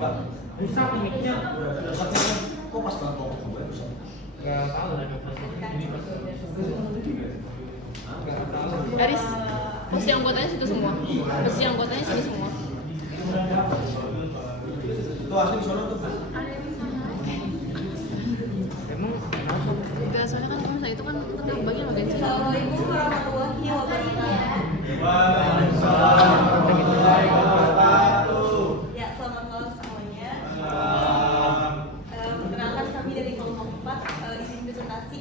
Pak. Bisa mic-nya kok pas banget ngomong gue bisa. Enggak tahu ada ini Mas. Aris, posisi anggotanya situ semua. Posisi anggotanya situ semua. Itu asli di sana tuh. Emang Enggak, soalnya kan teman saya itu kan bagian agensi. Assalamualaikum warahmatullahi wabarakatuh. Waalaikumsalam warahmatullahi wabarakatuh. Ya, selamat malam semuanya. Perkenalkan kami dari kelompok 4 izin presentasi.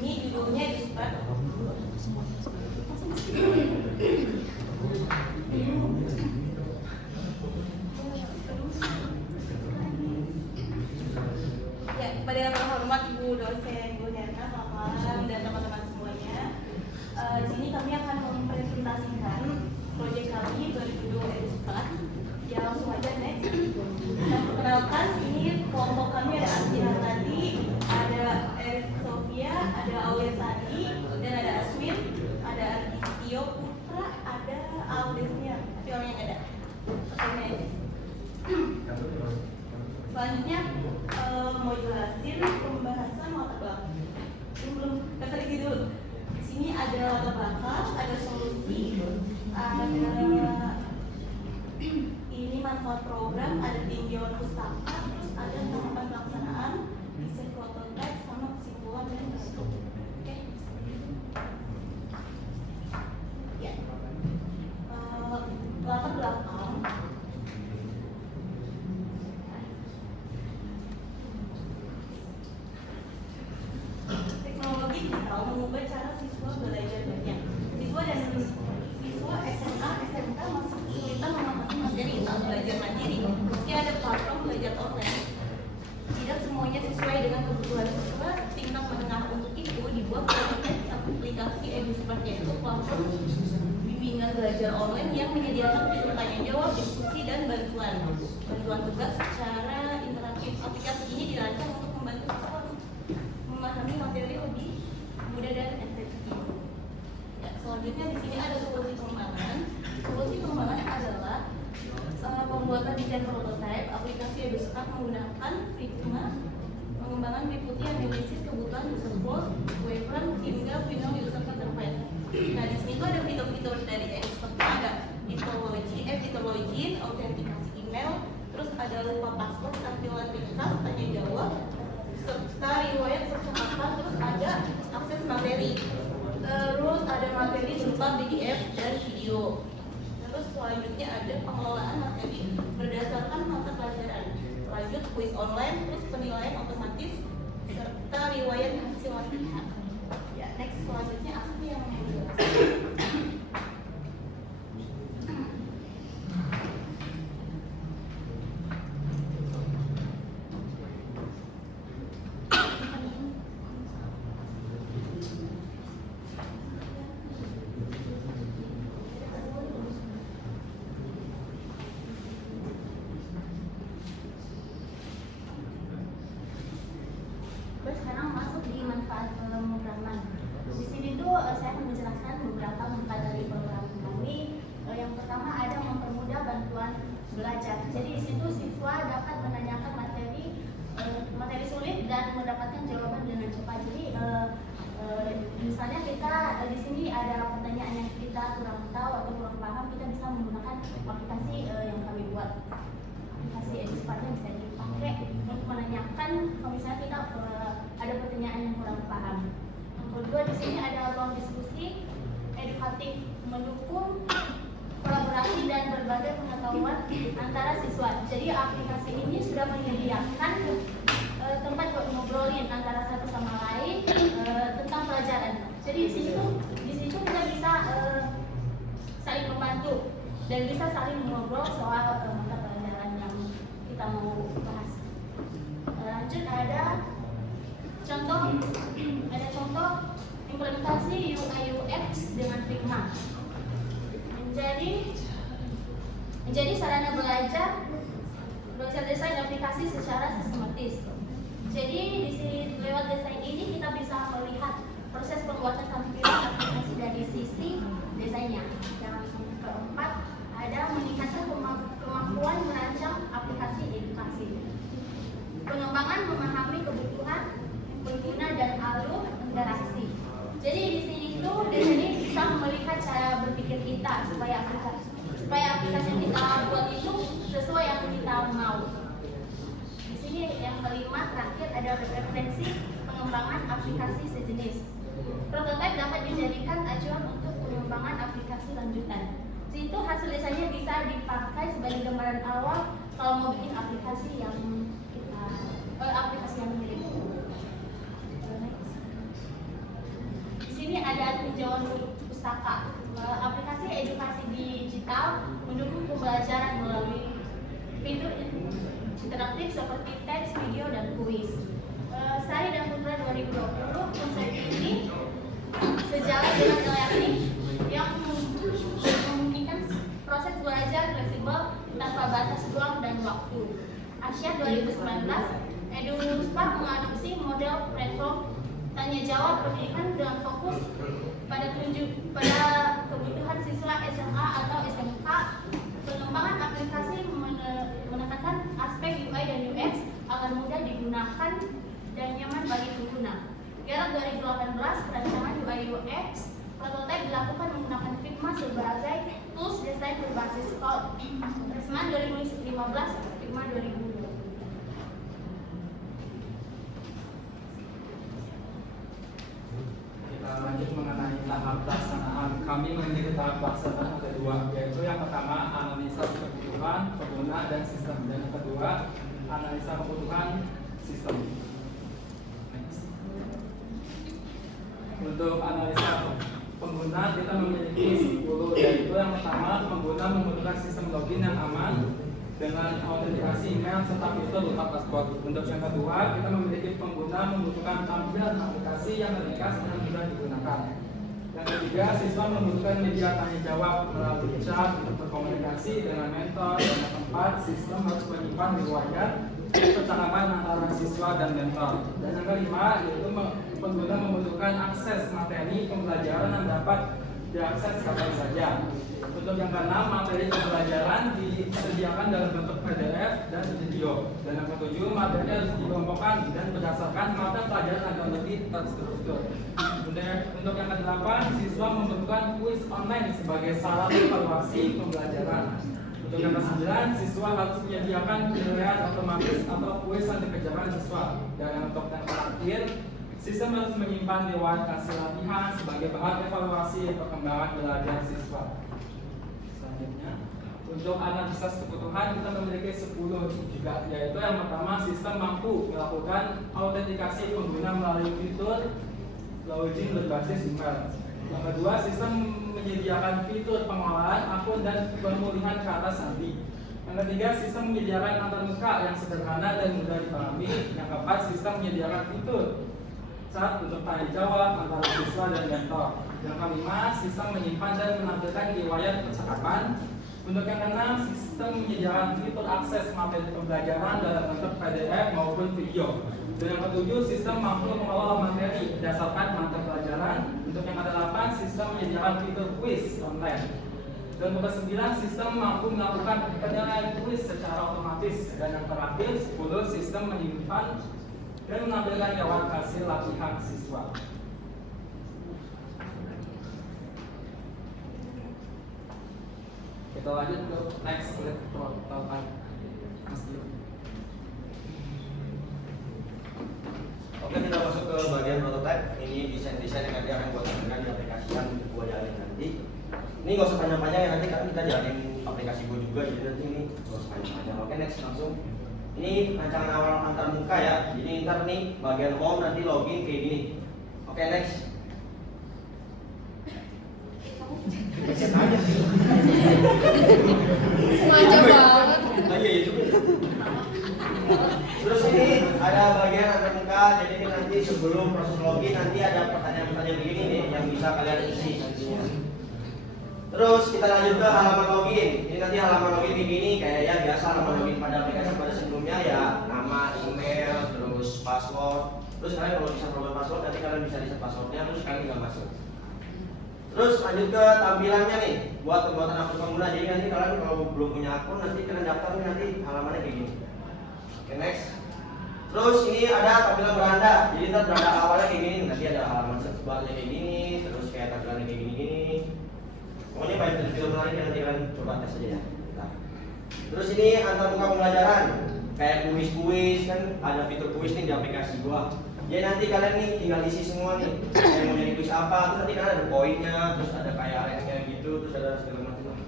Ini judulnya Dispat. Ya, pada yang terhormat Ibu dosen, Bu Herna, selamat malam dan teman-teman semuanya. Di sini kami akan mempresentasikan proyek kami berjudul Dispat. Ya, langsung aja next. Nah, perkenalkan ini kelompok kami ada Astina tadi, ada Eris Sofia, ada Aulia Sani, dan ada Aswin, ada Arditio Putra, ada Aldesnya, tapi orangnya nggak ada. Oke, next. Selanjutnya mau jelasin pembahasan latar belakang. Ini belum referensi dulu. Di sini ada latar belakang, ada solusi, ada ini manfaat program, ada tinjauan pustaka, terus ada tahapan pelaksanaan, desain prototipe, sama kesimpulan dan bentuk. Oke. Ya. Latar belakang. Teknologi digital mengubah cara siswa belajar banyak. Siswa SMA, SMK masih kesulitan memahami materi saat belajar mandiri. Meski ada platform belajar online, tidak semuanya sesuai dengan kebutuhan siswa. Tingkat menengah untuk itu dibuat aplikasi EduSmart, yaitu platform bimbingan belajar online yang menyediakan fitur tanya jawab, diskusi, dan bantuan tugas secara interaktif. Aplikasi ini dirancang untuk membantu siswa memahami materi lebih mudah dan efektif. Ya, selanjutnya di sini ada solusi pengembangan. Solusi pengembangan adalah pembuatan desain prototipe aplikasi EduSmart menggunakan Figma, pengembangan meliputi analisis kebutuhan user flow, waveform, hingga final user interface. Nah, di sini tuh ada fitur-fitur dari EduSmart, ada login, autentikasi email, terus ada lupa password, tampilan ringkas, tanya jawab, serta riwayat percakapan, terus ada akses materi, terus ada materi berupa PDF dan video. Terus selanjutnya ada pengelolaan materi berdasarkan mata pelajaran, lanjut kuis online, terus penilaian otomatis, serta riwayat hasil latihan. Ya, next selanjutnya Asmi yang menjelaskan. Sekarang masuk di manfaat pemrograman. Di sini tuh saya akan menjelaskan beberapa manfaat dari program kami. Yang pertama ada mempermudah bantuan belajar. Jadi di situ siswa dapat menanyakan materi sulit dan mendapatkan jawaban dengan cepat. Jadi misalnya kita di sini ada pertanyaan yang kita kurang tahu atau kurang paham, kita bisa menggunakan aplikasi yang kami buat. Aplikasi EduSmartnya bisa dipakai untuk menanyakan kalau misalnya kita ada pertanyaan yang kurang paham. Yang kedua di sini ada ruang diskusi edukatif mendukung kolaborasi dan berbagai pengetahuan antara siswa. Jadi aplikasi ini sudah menyediakan tempat buat ngobrolin antara satu sama lain tentang pelajaran. Jadi di situ kita bisa saling membantu dan bisa saling mengobrol soal mata pelajaran yang kita mau bahas. Lanjut ada contoh implementasi UI UX dengan Figma. Menjadi sarana belajar desain aplikasi secara sistematis. Jadi di sini lewat desain ini kita bisa melihat proses pembuatan tampilan aplikasi dari sisi desainnya. Yang keempat ada meningkatkan kemampuan merancang Pengembangan memahami kebutuhan pengguna dan alur interaksi. Jadi di sini bisa melihat cara berpikir kita supaya aplikasi yang kita buat itu sesuai yang kita mau. Di sini yang kelima terakhir ada referensi pengembangan aplikasi sejenis. Prototipe dapat dijadikan acuan untuk pengembangan aplikasi lanjutan. Di situ hasil desainnya bisa dipakai sebagai gambaran awal kalau mau bikin aplikasi yang mirip. Di sini ada tinjauan pustaka. Aplikasi edukasi digital mendukung pembelajaran melalui fitur interaktif seperti teks, video, dan kuis. Sari dan Putra 2020 konsep ini sejalan dengan e-learning yang memungkinkan proses belajar fleksibel tanpa batas ruang dan waktu. Asia 2019, EduSpark mengadopsi model platform tanya jawab pendidikan dengan fokus pada kebutuhan siswa SMA atau SMK. Pengembangan aplikasi menekankan aspek UI dan UX agar mudah digunakan dan nyaman bagi pengguna. Gerald 2018, perancangan UI UX prototipe dilakukan menggunakan Figma sebagai tools desain berbasis code. Resman 2015, Figma 2020. Lanjut mengenai tahap pelaksanaan. Kami memiliki tahap pelaksanaan ada dua, yaitu yang pertama analisa kebutuhan pengguna dan sistem, dan yang kedua analisa kebutuhan sistem. Next. Untuk analisa pengguna kita memiliki 10, yaitu yang pertama pengguna membutuhkan sistem login yang aman dengan autentikasi email serta fitur lupa password. Untuk yang kedua, kita memiliki pengguna membutuhkan tampilan aplikasi yang ringkas dan mudah digunakan. Yang ketiga, siswa membutuhkan media tanya jawab melalui chat untuk berkomunikasi dengan mentor. Dan yang keempat, sistem harus menyimpan riwayat percakapan antara siswa dan mentor. Dan yang kelima, yaitu pengguna membutuhkan akses materi pembelajaran yang dapat diakses kapan saja. Untuk yang keenam, materi pembelajaran disediakan dalam bentuk PDF dan video. Dan yang ketujuh, materi harus dikelompokkan dan berdasarkan mata pelajaran agar lebih terstruktur. Untuk yang kedelapan, siswa membutuhkan kuis online sebagai sarana evaluasi pembelajaran. Untuk yang kesembilan, siswa harus menyediakan penilaian otomatis atau kuis yang dikerjakan siswa. Dan untuk yang terakhir, sistem harus menyimpan riwayat hasil latihan sebagai bahan evaluasi perkembangan belajar siswa. Selanjutnya, untuk analisa kebutuhan kita memiliki 10 juga, yaitu yang pertama sistem mampu melakukan autentikasi pengguna melalui fitur login berbasis email. Yang kedua, sistem menyediakan fitur pengolahan akun dan pemulihan kata sandi. Yang ketiga, sistem menyediakan antarmuka yang sederhana dan mudah dipahami. Yang keempat, sistem menyediakan fitur chat untuk tanya jawab antara siswa dan mentor. Yang kelima, sistem menyimpan dan menampilkan riwayat percakapan. Untuk yang keenam, sistem menyediakan fitur akses materi pembelajaran dalam bentuk PDF maupun video. Dan yang ketujuh, sistem mampu mengelola materi berdasarkan mata pelajaran. Untuk yang kedelapan, sistem menyediakan fitur quiz online. Dan untuk kesembilan, sistem mampu melakukan penilaian kuis secara otomatis. Dan yang terakhir, 10, sistem menyimpan dan menampilkan jawab hasil latihan siswa. Kita lanjut ke next slide prototype. Oke, kita masuk ke bagian prototype. Ini desain-desain yang nanti akan buat dengan aplikasikan gua jalanin nanti. Ini gak usah panjang-panjang ya, nanti kan kita jalanin aplikasi gua juga, jadi nanti ini gak usah panjang-panjang. Oke, next langsung. Ini rancangan awal antar muka ya. Jadi ntar nih bagian home nanti login kayak gini. Oke, next. Manja banget. Iya juga. Terus ini ada bagian antar muka. Jadi ini nanti sebelum proses login nanti ada pertanyaan-pertanyaan begini nih yang bisa kalian isi nantinya. Terus kita lanjut ke halaman login. Ini nanti halaman login begini kayak ya biasa halaman login pada aplikasi pada sebelumnya ya, nama, email, terus password. Terus kalian kalau bisa robot password nanti kalian bisa reset passwordnya terus kalian tinggal masuk. Terus lanjut ke tampilannya nih buat pembuatan akun pengguna. Jadi nanti kalian kalau belum punya akun nanti kalian daftar nih nanti halamannya kayak gini. Oke, next. Terus ini ada tampilan beranda. Jadi ntar beranda awalnya kayak gini, nanti ada halaman search bar-nya kayak gini, terus kayak tampilannya kayak gini-gini. Pokoknya banyak fitur menarik yang nanti kalian coba tes aja ya. Nah. Terus ini antar muka pembelajaran, kayak kuis-kuis kan, ada fitur kuis nih di aplikasi gua. Jadi nanti kalian nih tinggal isi semua nih, yang mau jadi kuis apa, terus nanti kalian ada poinnya, terus ada kayak rank-nya gitu, terus ada segala macam.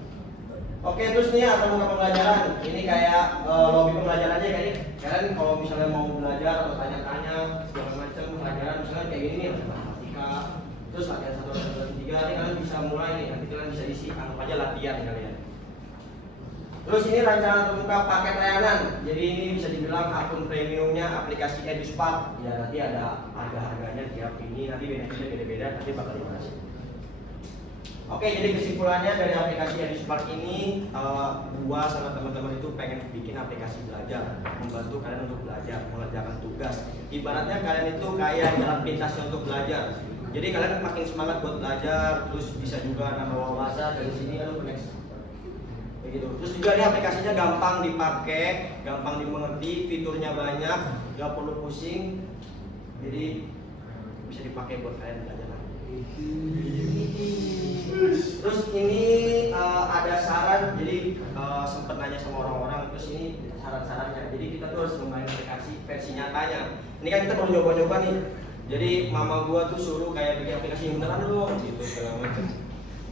Oke, terus nih ada muka pembelajaran. Ini kayak lobby pembelajaran aja kayaknya. Kalian kalau misalnya mau belajar atau tanya-tanya segala macam pelajaran, misalnya kayak gini nih, ada matematika, terus latihan 1, 2, 3, ini kalian bisa mulai nih. Nanti kalian bisa isi, anggap aja latihan kalian. Terus ini rancangan terbuka paket layanan. Jadi ini bisa dibilang akun premiumnya aplikasi EduSpark. Ya nanti ada harga-harganya tiap ini, nanti benefitnya beda-beda, nanti bakal dibahas. Oke, jadi kesimpulannya dari aplikasi EduSpark ini, gua sama teman-teman itu pengen bikin aplikasi belajar, membantu kalian untuk belajar, mengerjakan tugas. Ibaratnya kalian itu kayak jalan pintasnya untuk belajar. Jadi kalian makin semangat buat belajar, terus bisa juga nambah wawasan dari sini kan next. Begitu. Terus juga ini aplikasinya gampang dipakai, gampang dimengerti, fiturnya banyak, gak perlu pusing. Jadi bisa dipakai buat kalian belajar. Terus ini ada saran, jadi sempat nanya sama orang-orang, terus ini saran-sarannya. Jadi kita tuh harus memainkan aplikasi versi nyatanya. Ini kan kita baru nyoba-nyoba nih. Jadi mama gua tuh suruh kayak bikin aplikasi yang beneran dong, gitu segala macam.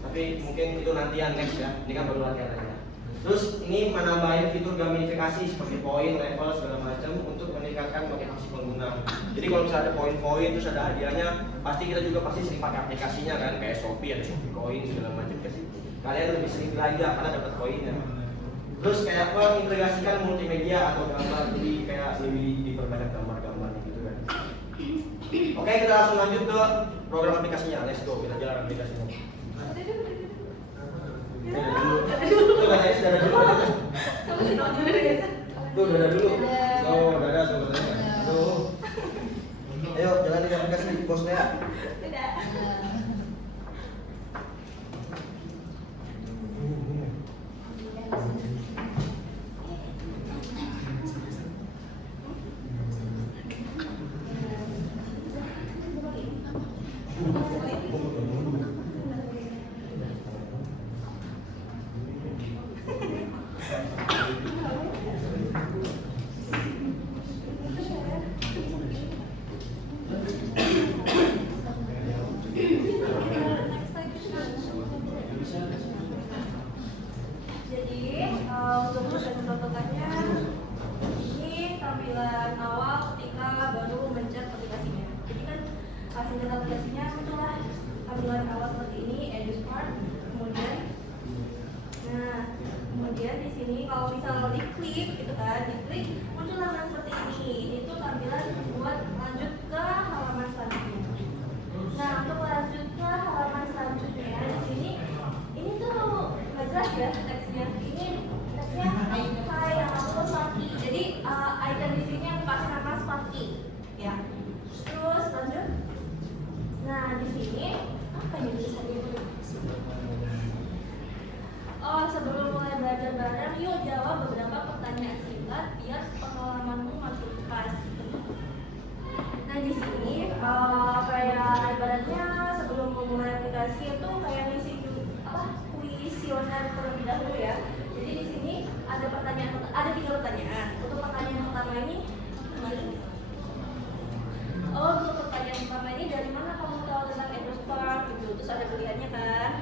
Tapi mungkin itu nantian next ya. Ini kan baru latihan aja. Terus ini menambahin fitur gamifikasi seperti poin, level segala macam untuk meningkatkan motivasi pengguna. Jadi kalau misalnya ada poin-poin terus ada hadiahnya, pasti kita juga pasti sering pakai aplikasinya kan, kayak Shopee ada Shopee Coin segala macam kasih. Kalian lebih sering belanja karena dapat poinnya. Terus kayak mengintegrasikan multimedia atau gambar, jadi kayak lebih diperbanyak gambar-gambarnya gitu kan. Oke, kita langsung lanjut ke program aplikasinya. Let's go, kita jalan aplikasinya. Tuh katanya sudah ada dulu. Tuh udah ada dulu. Oh, udah ada tuh katanya. Tuh. Ayo jalanin aplikasi bosnya. Tidak. Aplikasinya itulah tampilan awal seperti ini, EduSpark. Kemudian di sini kalau misalnya diklik gitu kan, diklik muncul halaman seperti ini. Itu tampilan buat lanjut ke halaman selanjutnya. Nah, untuk lanjut ke halaman selanjutnya di sini ini tuh nggak jelas ya teksnya. Ini teksnya Hai, nama aku Sparky. Jadi icon di sini aku kasih nama Sparky ya. Terus lanjut. Nah, di sini apa yang tulisannya? Oh, sebelum mulai belajar bareng, yuk jawab beberapa pertanyaan singkat biar pengalamanmu makin pas. Nah, di sini kayak ibaratnya sebelum memulai aplikasi itu kayak ngisi kuesioner terlebih dahulu ya. Jadi di sini ada 3 pertanyaan. Untuk pertanyaan pertama ini, untuk pertanyaan pertama ini dari mana kamu tahu tentang EduSpark gitu. Terus ada pilihannya kan.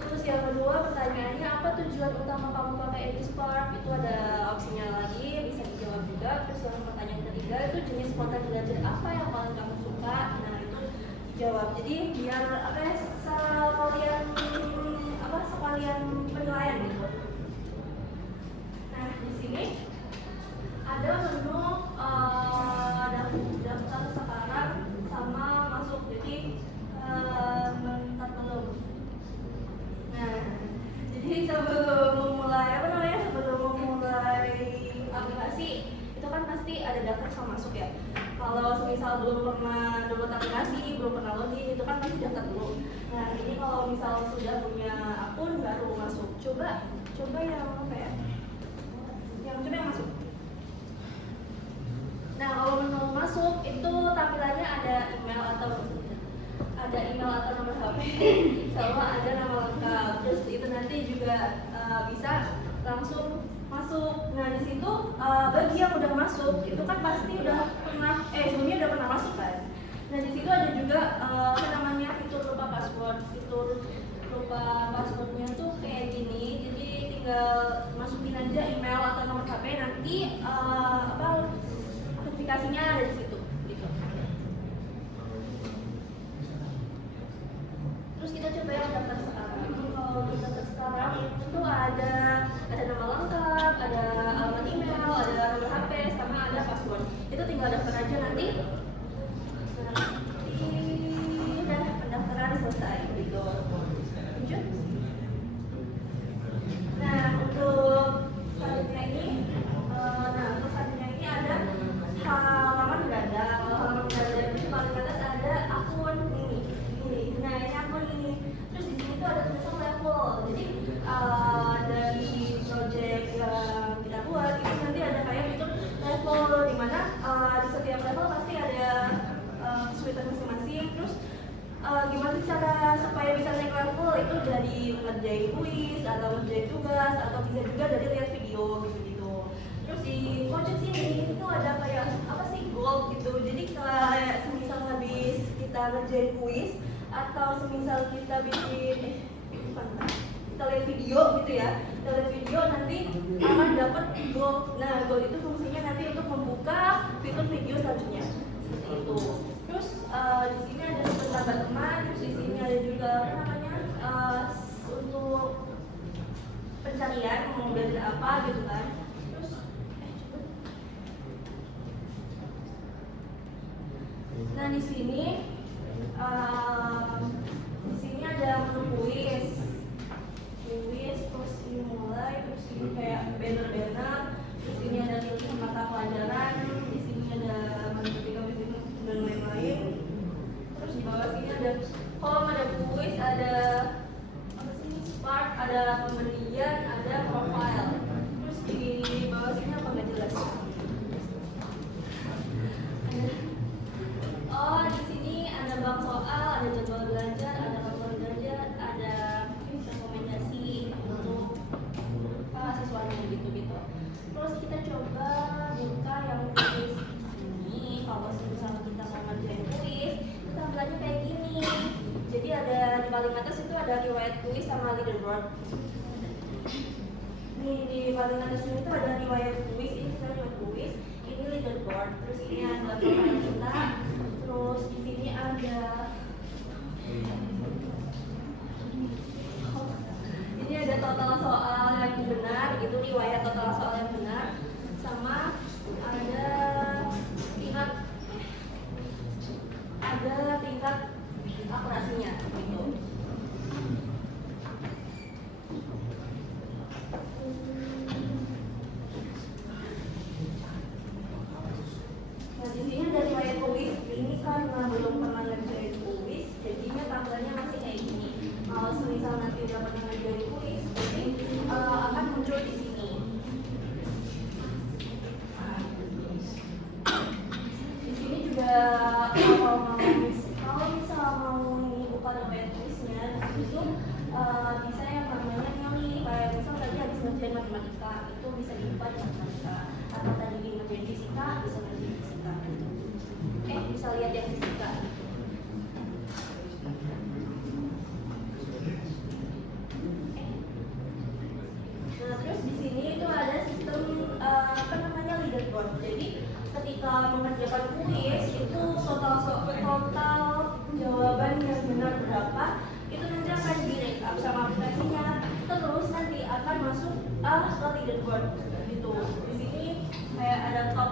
Terus yang kedua pertanyaannya, apa tujuan utama kamu pakai EduSpark? Itu ada opsinya lagi, bisa dijawab juga. Terus yang pertanyaan ketiga itu jenis konten belajar apa yang paling kamu suka? Nah itu dijawab. Jadi biar sekalian penilaian gitu. Nah di sini ada menu daftar sekarang sama masuk. Jadi mentar belum. Nah, jadi sebelum memulai aplikasi itu kan pasti ada daftar sama masuk ya. Kalau misal belum pernah download aplikasi, belum pernah login, itu kan pasti daftar dulu. Nah, ini kalau misal sudah punya akun baru masuk. Coba yang apa ya? Yang masuk. Nah, kalau menu masuk itu tampilannya ada email atau nomor HP, sama ada nama lengkap. Terus itu nanti juga bisa langsung masuk. Nah, di situ bagi yang udah masuk itu kan pasti udah pernah sebelumnya udah pernah masuk kan. Nah, di situ ada juga namanya fitur lupa password. Fitur lupa passwordnya tuh kayak gini. Jadi tinggal masukin aja email atau nomor HP, nanti notifikasinya ada di situ. Gitu. Terus kita coba yang daftar sekarang. Kalau untuk daftar sekarang itu ada nama lengkap, ada alamat email, ada nomor HP, sama ada password. Itu tinggal daftar aja nanti. Udah pendaftaran selesai gitu. Lanjut. Nah, untuk selanjutnya ini ada halaman beranda. Kalau halaman beranda itu paling atas ada akun ini. Nah, ini akun ini. Terus di sini tuh ada tulisan level. Jadi dari project yang kita buat itu nanti ada kayak fitur level, di mana di setiap level pasti ada kesulitan masing-masing. Terus gimana sih cara supaya bisa naik level itu dari ngerjain kuis atau ngerjain tugas atau bisa juga dari lihat video gitu-gitu. Terus di project sini itu ada kayak apa sih goal gitu. Jadi kayak semisal habis kita ngerjain kuis atau semisal kita bikin kita lihat video gitu ya, kita lihat video nanti akan dapat goal. Nah, goal itu fungsinya nanti untuk membuka fitur video selanjutnya seperti itu. Terus di sini ada sahabat teman, terus di sini ada juga untuk pencarian mau belajar apa gitu kan. Terus nah di sini ada menu kuis, terus ini mulai, terus ini kayak banner, terus ini ada tulisan mata pelajaran, di sini ada matematika, dan lain-lain. Terus di bawah sini ada kolom, ada kuis, ada apa sih, spark, ada pemberian, ada profile. Terus di bawah sini apa nggak jelas? Oh, di sini ada bank soal, ada jadwal belajar, ada laporan belajar, ada rekomendasi untuk siswanya gitu-gitu. Terus kita coba buka yang kuis ini. Kalau misalnya kita mau ngerjain kuis, itu tampilannya kayak gini. Jadi ada di paling atas itu ada riwayat kuis sama leaderboard. Nih di paling atas ini tuh ada riwayat kuis, ini kita riwayat kuis, ini leaderboard. Terus ini ada profile kita. Terus di sini ada ini ada total soal yang benar, itu riwayat total soal yang benar, sama ada tingkat akurasinya gitu. Nah, di sini ada riwayat kuis. Ini karena belum pernah ngerjain kuis, jadinya tampilannya masih kayak gini. Kalau semisal nanti udah pernah ngerjain kuis, jadi akan muncul di sini. Di sini juga kalau misal mau buka riwayat kuisnya, di situ bisa yang namanya nyari. Kayak misal tadi habis ngerjain matematika, itu bisa dibuka di matematika. Atau tadi ngerjain fisika, bisa ngerjain fisika. Bisa lihat yang fisika. Nah, terus di sini itu ada sistem leaderboard. Jadi ketika mengerjakan kuis itu total jawaban yang benar berapa, itu nanti akan direkap sama aplikasinya. Terus nanti akan masuk ke leaderboard gitu. Di sini kayak ada top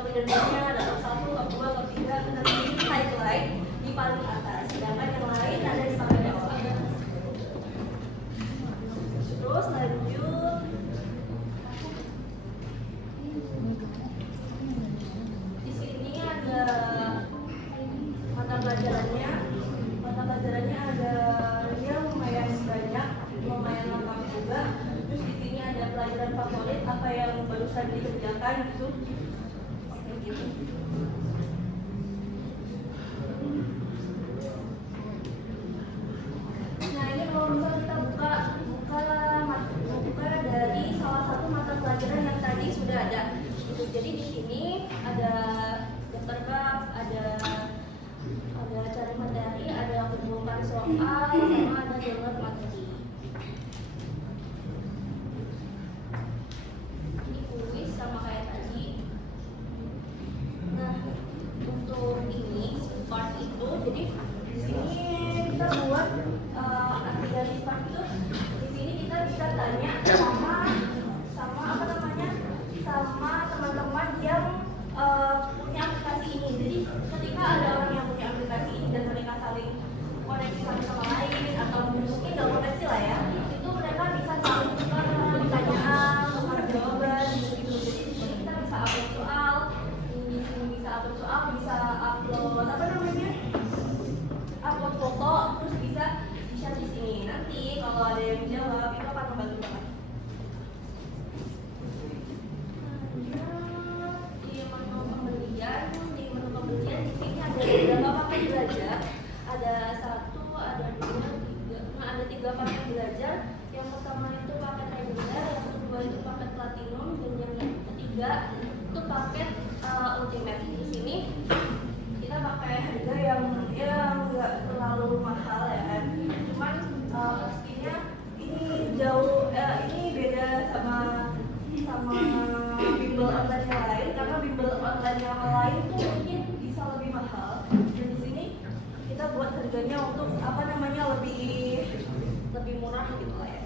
leaderboardnya, ada top 1, top 2, top 3, nanti ini highlight di paling atas, sedangkan yang lain ada di paling bawah. Terus lanjut, di sini ada mata pelajarannya ada yang lumayan banyak, lumayan lengkap juga. Terus di sini ada pelajaran favorit, apa yang barusan dikerjakan gitu. Oke. begitu. Nah ini kalau misal kita buka dari salah satu mata pelajaran yang tadi sudah ada. Gitu. Jadi di sini ada daftar bab, ada cari materi, ada kumpulkan soal, sama ada download materi. Ini kuis sama kayak tadi. Nah untuk ini part itu, jadi di sini kita buat arti dari part itu. Di sini kita bisa tanya sama apa namanya, sama teman-teman yang punya aplikasi ini. Jadi ketika ada orang yang punya aplikasi ini dan mereka saling koneksi satu sama lain atau mungkin nggak koneksi lah ya, itu mereka bisa saling tukar pertanyaan, tukar jawaban gitu. Jadi di sini kita bisa upload soal, bisa upload apa namanya, upload foto, terus bisa di-share di sini. Nanti kalau ada yang jawab itu akan membantu banget. Di menu pembelian di sini ada beberapa paket belajar, ada 1, ada 2, 3. Nah ada 3 paket belajar. Yang pertama itu paket reguler, yang kedua itu paket platinum, dan yang ketiga itu paket ultimate. Di sini kita pakai harga yang nggak terlalu mahal ya kan. Cuman pastinya ini jauh, ini beda sama bimbel online yang lain, karena bimbel online yang lain tuh mungkin bisa lebih mahal. Dan di sini kita buat harganya untuk apa namanya lebih murah gitu lah ya.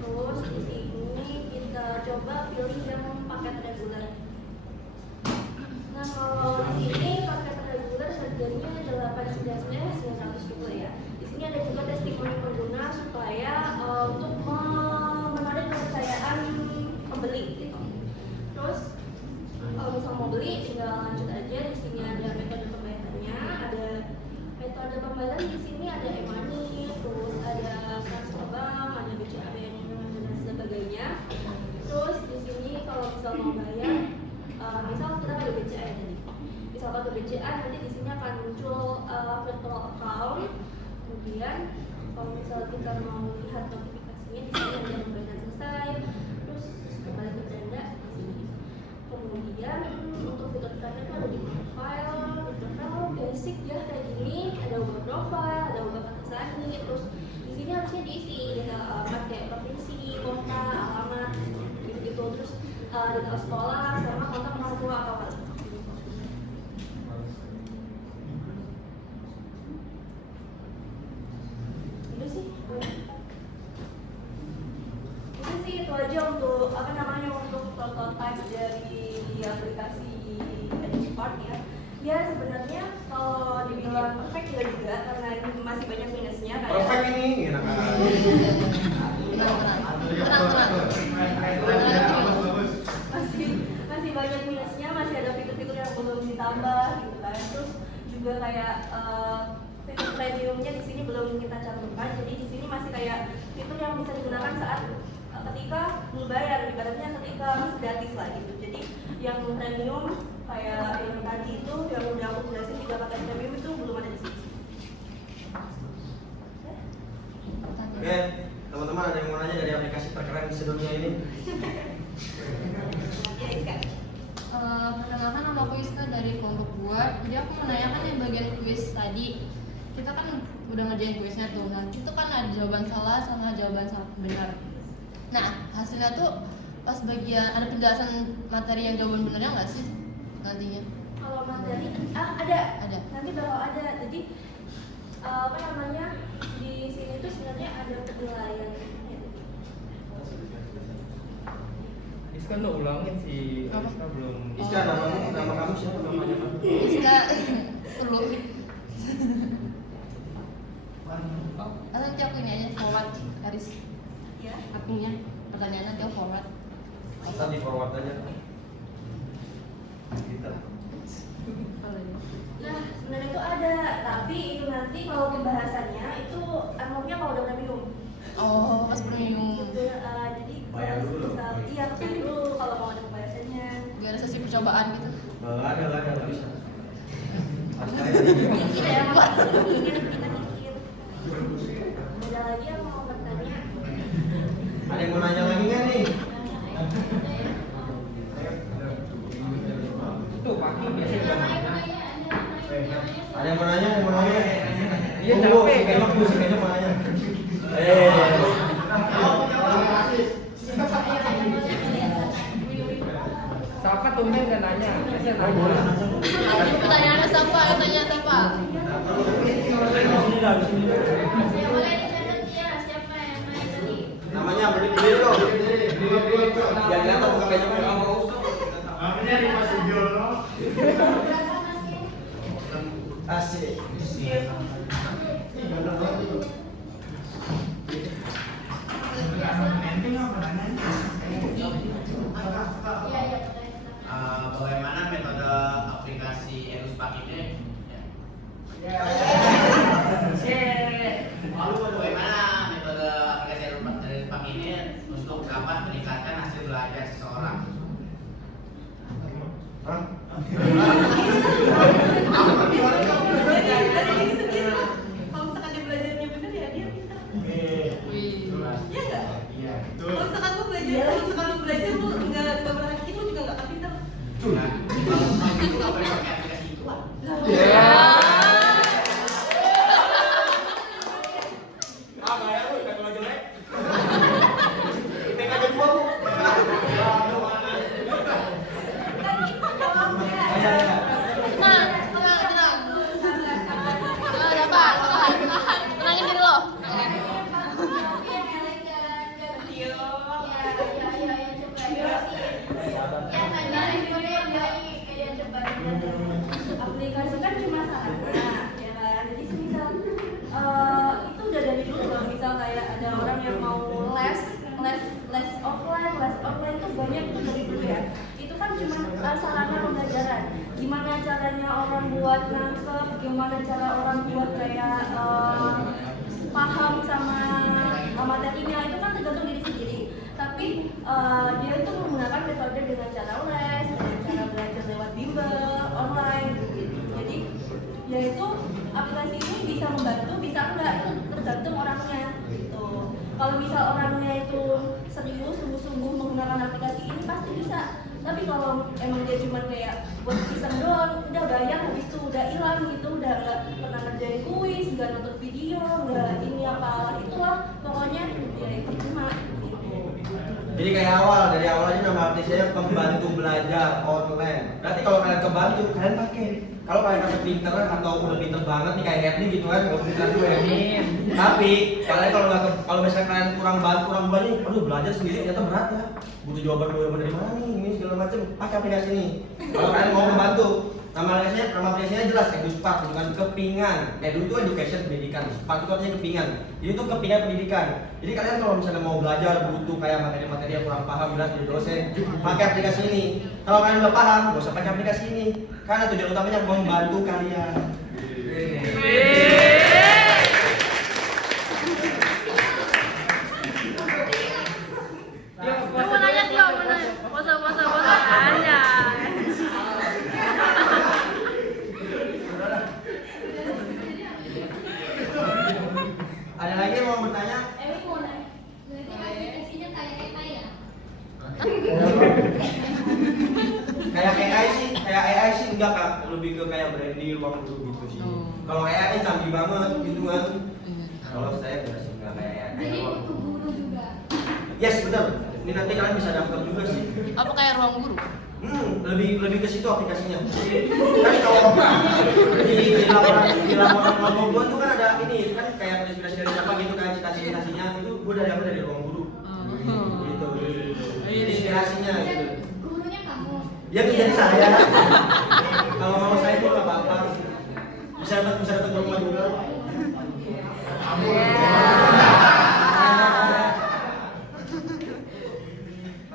Terus di sini kita coba pilih yang paket reguler. Nah kalau di sini paket reguler harganya 899 900 ya. Di sini ada juga testimoni pengguna supaya untuk menarik kepercayaan pembeli gitu. Terus kalau misal mau beli tinggal lanjut aja. Di sini ada metode pembayarannya, ada metode pembayaran di sini ada e-money, terus ada transfer bank, ada BCA dan sebagainya. Terus di sini kalau misal mau bayar, misal kita pakai BCA tadi, misal pakai BCA nanti di sini akan muncul virtual account. Kemudian kalau misal kita mau lihat notifikasinya di sini ada pembayaran selesai. Terus kembali ke tenda di sini. Kemudian untuk fitur terakhir itu ada di profile basic ya kayak gini, ada ubah profile, ada ubah kata sandi. Terus di sini harusnya diisi alamat kayak provinsi, kota, alamat gitu-gitu. Terus data sekolah sama kontak orang tua atau apa. Itu aja untuk apa namanya, untuk prototype dari aplikasi EduSmart ya. Ya sebenarnya kalau dibilang perfect juga karena ini masih banyak minusnya kayak Perfect ini enak masih banyak minusnya, masih ada fitur-fitur yang belum ditambah gitu kan. Terus juga kayak fitur premiumnya di sini belum kita cantumkan. Jadi di sini masih kayak fitur yang bisa digunakan saat ketika membayar, ibaratnya ketika masih gratis lah gitu. Jadi yang premium kayak yang tadi itu yang udah aku jelasin 3 paket premium itu belum ada di sini. Oke, teman-teman ada yang mau nanya dari aplikasi terkeren di sedunia ini? Ya, Iska. Perkenalkan nama aku Iska dari kelompok buat. Jadi aku menanyakan yang bagian kuis tadi. Kita kan udah ngerjain kuisnya tuh. Nah, itu kan ada jawaban salah sama jawaban benar. Nah, hasilnya tuh pas bagian ada penjelasan materi yang jawaban benernya nggak sih nantinya? Kalau materi ada. Nanti bakal ada. Jadi apa namanya, di sini tuh sebenarnya ada penilaian. Iska udah ulangin sih. Apa? Iska belum. Iska, nama kamu siapa namanya? Iska perlu. Nanti aku ini aja forward Aris Ya. akunnya, pertanyaan nanti aku forward. Asal di forward aja. Kita. Nah, sebenarnya itu ada, tapi itu nanti kalau pembahasannya itu amplopnya kalau udah premium. Oh, pas premium. Jadi Bayar dulu. iya bayar dulu kalau mau ada pembahasannya. Gak ada sesi percobaan gitu. Ada, nggak bisa. Mikir ya, Mas. Kita mikir. Ada lagi yang mau bertanya? Ada yang mau nanya lagi nggak nih? Itu pagi biasanya nanya. Ada yang mau nanya? Iya, Tunggu, capek, si Kenyok mau nanya. Siapa tumben nggak nanya? Biasanya nanya. Pertanyaannya siapa? Tanya siapa? Yang boleh dicatat ya, siapa yang nanya tadi? Namanya berdiri dong. Biar kelihatan bukan Kenyok. Namanya Dimas Sugiono. Berapa masih? Asik. Iya. Bagaimana metode aplikasi EduSpark ini? Lalu bagaimana metode aplikasi EduSpark ini untuk dapat meningkatkan hasil belajar seseorang? Hah? Kalau misalkan dia belajarnya bener ya dia pintar. Iya nggak? Kalau misalkan lu belajar lu nggak berhasil lu juga nggak akan pintar. Nah, kalau itu nggak boleh pakai aplikasi itu lah. Tenangin diri lo. Aplikasi kan cuma sarana, ya kan? Jadi semisal itu udah dari dulu loh. Misal kayak ada orang yang mau les offline tuh banyak tuh dari dulu ya. Itu kan cuma sarana pembelajaran. Gimana caranya orang buat nangkep, gimana cara orang buat kayak paham sama materinya itu kan tergantung diri sendiri. Tapi dia itu menggunakan metode dengan cara les, dengan cara belajar lewat bimbel, online gitu. Jadi yaitu aplikasi ini bisa membantu, bisa enggak itu tergantung orangnya gitu. Kalau misal orangnya itu serius, sungguh-sungguh menggunakan aplikasi ini pasti bisa. Tapi kalau emang dia cuma kayak buat iseng doang, udah bayar habis itu udah hilang gitu, udah nggak pernah ngerjain kuis, nggak nonton video, nggak ini apa itulah, pokoknya ya percuma gitu. Jadi kayak dari awalnya nama aplikasinya pembantu belajar online. Berarti kalau kalian kebantu, kalian pakai. Kalau kalian kasih pinter atau udah pinter banget nih kayak Edli gitu kan, nggak pinter gue. Tapi kalian kalau misalnya kalian kurang banyak, aduh belajar sendiri ternyata berat ya. Butuh jawaban dari mana nih, ini segala macam. Pakai aplikasi ini. Kalau kalian mau membantu, nama aplikasinya jelas EduSpark, bukan kepingan. Edu itu education pendidikan, Spark itu artinya kepingan. Jadi itu kepingan pendidikan. Jadi kalian kalau misalnya mau belajar butuh kayak materi-materi yang kurang paham jelas dari dosen, pakai aplikasi ini. Kalau kalian udah paham, gak usah pakai aplikasi ini. Karena tujuan utamanya membantu kalian. Mau nanya Tio, mau nanya. Masa aja. Ada lagi yang mau bertanya? Mau nanya. Berarti aplikasinya kayak ya? Kayak AI sih enggak Kak, lebih ke kayak Brandy, ruang guru gitu sih. Kalau AI canggih banget gitu kan. Kalau saya enggak sih, enggak kayak AI. Jadi butuh guru juga. Yes, benar. Ini nanti kalian bisa daftar juga sih. Apa kayak ruang guru? Lebih ke situ aplikasinya. Kan kalau di laporan kelompok gua tuh kan ada ini kan kayak inspirasi dari siapa gitu kan cita-citanya itu gua dari ruang guru. Gitu. Inspirasinya gitu. Gurunya kamu. Dia menjadi saya. Kalau mau saya itu nggak apa-apa. Bisa datang ke rumah juga.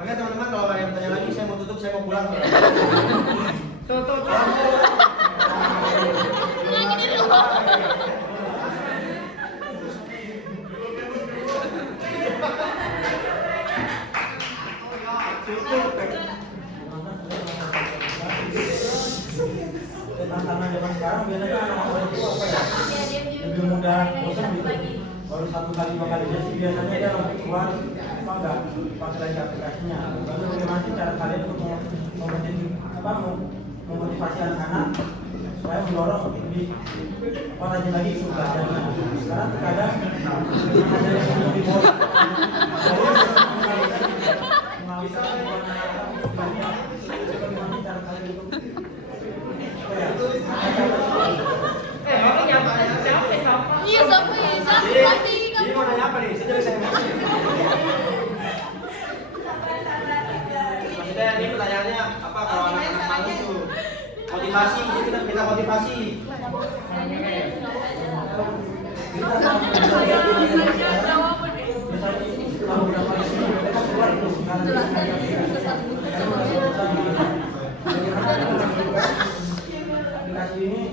Oke teman-teman, kalau kalian bertanya lagi, saya mau tutup, saya mau pulang. Tutup. Tenangin diri lo. Tutup. sekarang biasanya anak muda itu apa ya? Lebih mudah bosan gitu. Baru 1 kali 2 kali sih biasanya dia langsung keluar apa enggak pakai lagi aplikasinya. Lalu bagaimana sih cara kalian untuk memotivasi anak-anak supaya mendorong lebih rajin lagi untuk belajarnya. Sekarang terkadang ada yang lebih bosan. Orang capek sampah. Iya sampai Jadi mau nanya apa nih? Saya maksudnya ini pertanyaannya apa kalau anak-anak malas tuh motivasi, jadi kita minta motivasi. Aplikasi ini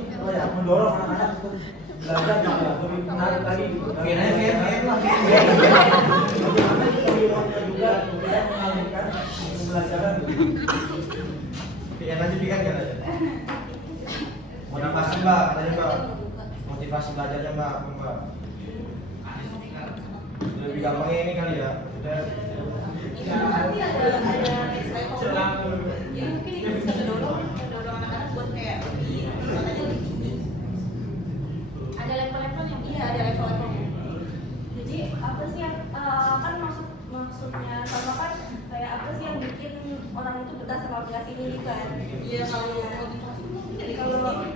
mendorong anak-anak untuk belajar lebih menarik lagi gitu. VM lah, Bagaimana kita juga kemudian mengalihkan pembelajaran gitu. VM aja kan aja. Motivasi Mbak, katanya Mbak. Motivasi belajarnya Mbak. Lebih gampangnya ini kali ya. Nanti ada next level. Jadi mungkin ini bisa mendorong anak-anak buat kayak katanya lebih tinggi. Ada level-levelnya. Iya, ada level-levelnya. Jadi apa sih yang kan maksudnya sama kan kayak apa sih yang bikin orang itu betah sama aplikasi ini kan? Iya, kalau motivasi mungkin dari Kalau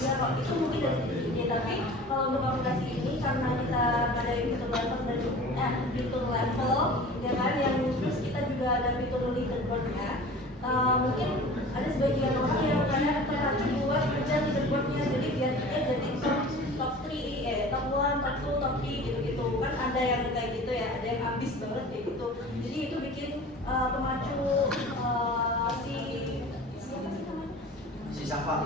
ya kok itu mungkin dari ya, tapi kalau untuk aplikasi ini karena kita ngadain fitur level dan fitur level ya kan yang terus kita juga ada fitur leaderboardnya. Mungkin ada sebagian orang yang kadang tertarik buat kerja leaderboardnya jadi biar dia jadi top 3 top 1, top 2, top 3 gitu-gitu kan ada yang kayak gitu ya, ada yang ambis banget kayak gitu. Jadi itu bikin pemacu siapa sih namanya? Si Safa.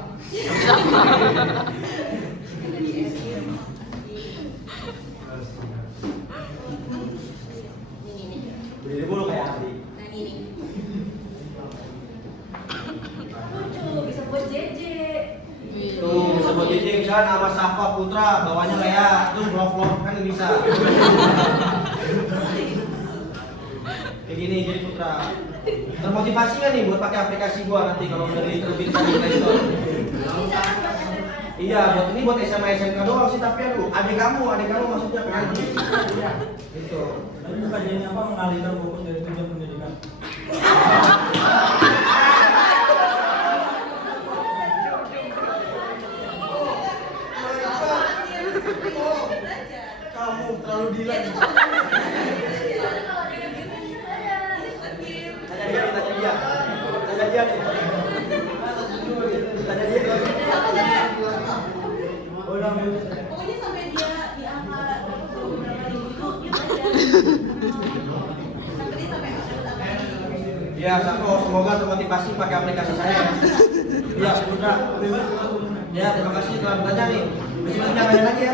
Berdiri dulu kayak Adi. Nah ini. Lucu, bisa buat JJ. Tuh, bisa buat JJ, misalnya nama Safa Putra, bawahnya Lea, terus vlog kan bisa. Kayak gini jadi Putra. Termotivasi nggak nih buat pakai aplikasi gua nanti kalau udah diterbitkan di Play Store? Iya, buat SMA SMK doang sih, tapi aduh, adik kamu maksudnya kan? Gitu. Tapi bukan jadi apa mengalihkan fokus dari tujuan pendidikan. Kamu terlalu dilan. Tanya dia nih. Pokoknya sampai dia di angka beberapa ribu itu dia belajar. Sampai dia sampai angka Ya, Sako, semoga termotivasi pakai aplikasi saya. Iya, Putra. Ya, terima kasih telah bertanya nih. Besok jangan lagi ya.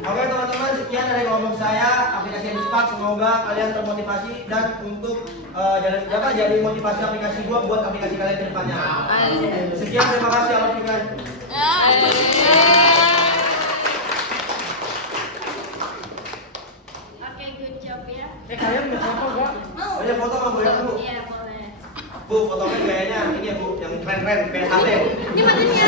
Oke teman-teman, sekian dari kelompok saya aplikasi Edispark. Semoga kalian termotivasi dan untuk jadi motivasi aplikasi gua buat aplikasi kalian ke depannya. Sekian, terima kasih Alif Fikran. Oke, good job ya. Kalian mau foto gak? Banyak foto sama Bu ya, Bu? Iya, boleh. Bu, fotonya gayanya ini ya Bu, yang keren-keren, kayak HT. Ini badannya